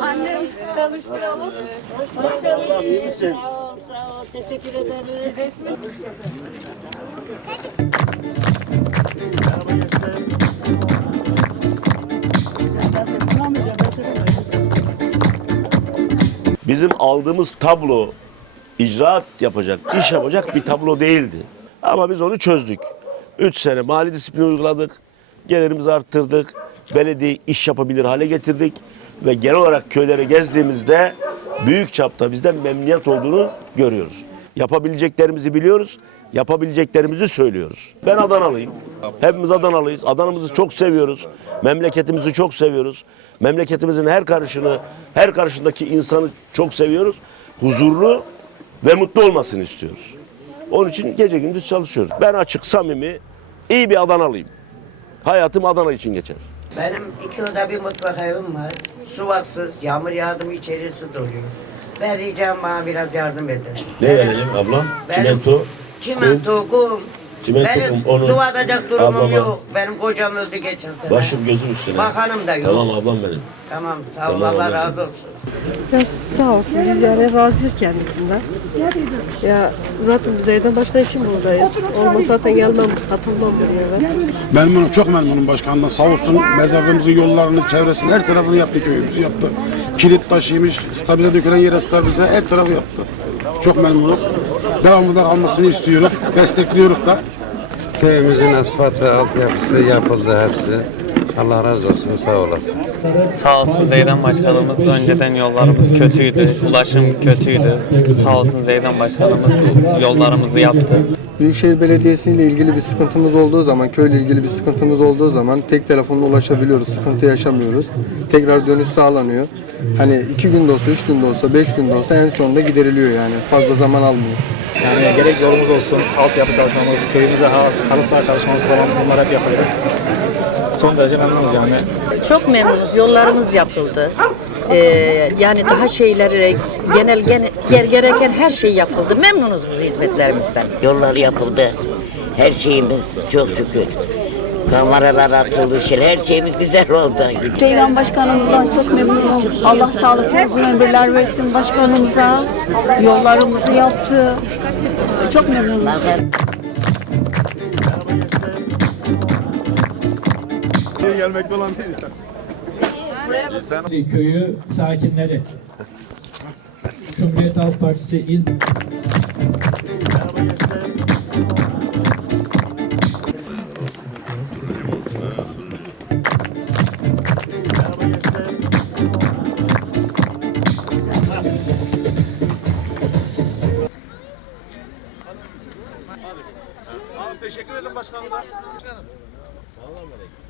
Annem tanıştıralım. İyi misin? Sağ ol, sağ ol. Teşekkür ederim. Resmi Bizim aldığımız tablo icraat yapacak, iş yapacak bir tablo değildi. Ama biz onu çözdük. 3 sene mali disiplini uyguladık. Gelirimizi arttırdık. Belediye iş yapabilir hale getirdik. Ve genel olarak köylere gezdiğimizde büyük çapta bizden memnuniyet olduğunu görüyoruz. Yapabileceklerimizi biliyoruz. Yapabileceklerimizi söylüyoruz. Ben Adanalıyım. Hepimiz Adanalıyız. Adana'mızı çok seviyoruz. Memleketimizi çok seviyoruz. Memleketimizin her karışını, her karışındaki insanı çok seviyoruz. Huzurlu ve mutlu olmasını istiyoruz. Onun için gece gündüz çalışıyoruz. Ben açık, samimi, iyi bir Adanalıyım. Hayatım Adana için geçer. Benim iki oda bir mutfak evim var. Su vaksız, yağmur yağdı mı içeri su doluyor. Ben ricam bana biraz yardım edin. Ne verelim ablam? Benim- Çimento. Çimento, kum. Benim onu- su atacak durumum Ablama- yok. Benim kocam öldü geçen sene. Başım gözüm üstüne. Bakanım da yok. Tamam ablam benim. Tamam, sağ ol. Tamam, Allah ablam. razı olsun. Ya sağ olsun biz yani razıyız kendisinden. Ya zaten biz evden başka için buradayız. Olmasa zaten gelmem, katılmam buraya ben. Memnunum, çok memnunum başkandan. Sağ olsun mezarlığımızın yollarını, çevresini, her tarafını yaptı köyümüzü yaptı. Kilit taşıymış, stabilize dökülen yere stabilize her tarafı yaptı. Çok memnunum. Devamlı da kalmasını istiyoruz, destekliyoruz da. Köyümüzün asfaltı, altyapısı yapıldı hepsi. Allah razı olsun, sağ olasın. Sağ olsun Zeydan Başkanımız önceden yollarımız kötüydü, ulaşım kötüydü. Sağ olsun Zeydan Başkanımız yollarımızı yaptı. Büyükşehir Belediyesi ile ilgili bir sıkıntımız olduğu zaman, köyle ilgili bir sıkıntımız olduğu zaman tek telefonla ulaşabiliyoruz, sıkıntı yaşamıyoruz. Tekrar dönüş sağlanıyor. Hani iki gün de olsa, üç gün de olsa, beş gün de olsa en sonunda gideriliyor yani. Fazla zaman almıyor. Yani gerek yolumuz olsun, altyapı çalışmamız, köyümüze ha- halı saha çalışmamız falan bunlar hep yapıldı. Son derece memnunuz yani. Çok memnunuz. Yollarımız yapıldı. Ee, yani daha şeyleri genel gene, ger gereken her şey yapıldı. Memnunuz bu hizmetlerimizden. Yollar yapıldı. Her şeyimiz çok şükür. Kameralar atıldı, şey, her şeyimiz güzel oldu. Ceylan Başkanımızdan çok memnunum. Allah sağlık uzun ömürler versin başkanımıza. Yollarımızı yaptı. Çok memnunum. Köyü sakinleri. Cumhuriyet Halk Partisi il Teşekkür ederim başkanım. Başkanım.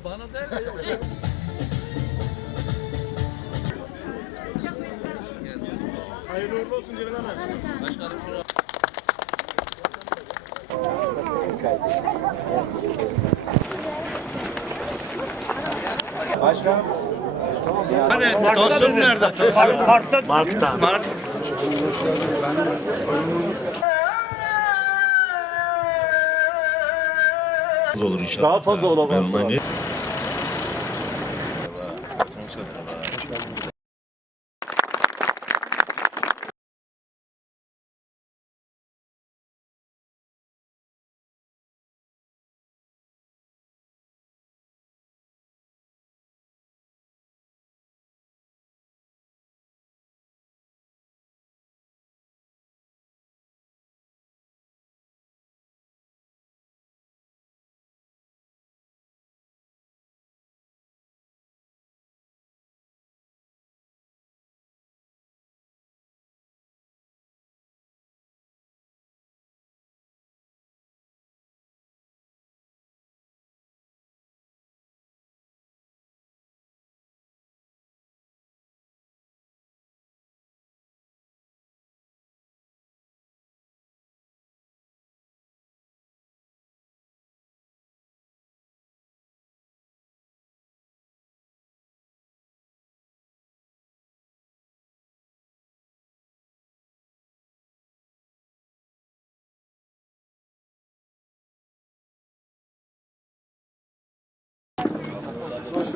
Bana değil de yok. Hayırlı uğurlu olsun Cemil Hanım. Başkanım şuna. Başkan. Hani Tosun nerede? Tosun. Mart'ta. Mart'ta. Mart. Olur inşallah. Daha fazla olamaz.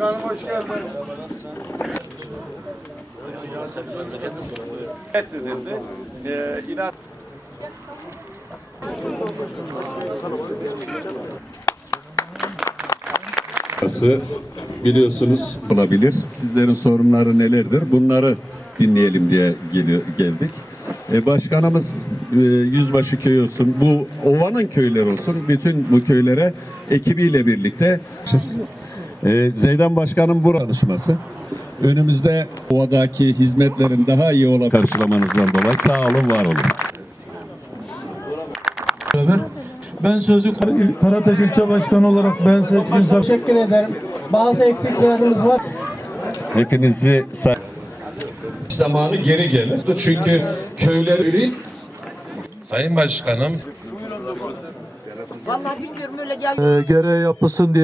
Başkanım hoş geldin. biliyorsunuz olabilir. Sizlerin sorunları nelerdir? Bunları dinleyelim diye geliyor, geldik. E, başkanımız e, Yüzbaşı köy olsun, bu ovanın köyleri olsun, bütün bu köylere ekibiyle birlikte e, Zeydan Başkan'ın bu çalışması. Önümüzde ovadaki hizmetlerin daha iyi olan karşılamanızdan dolayı sağ olun, var olun. Ben sözü Karateş İlçe Başkanı olarak ben Seçkin. Teşekkür ederim. Bazı eksiklerimiz var. Hepinizi say- zamanı geri gelir. Çünkü köyleri Sayın Başkanım Gereği yapılsın diye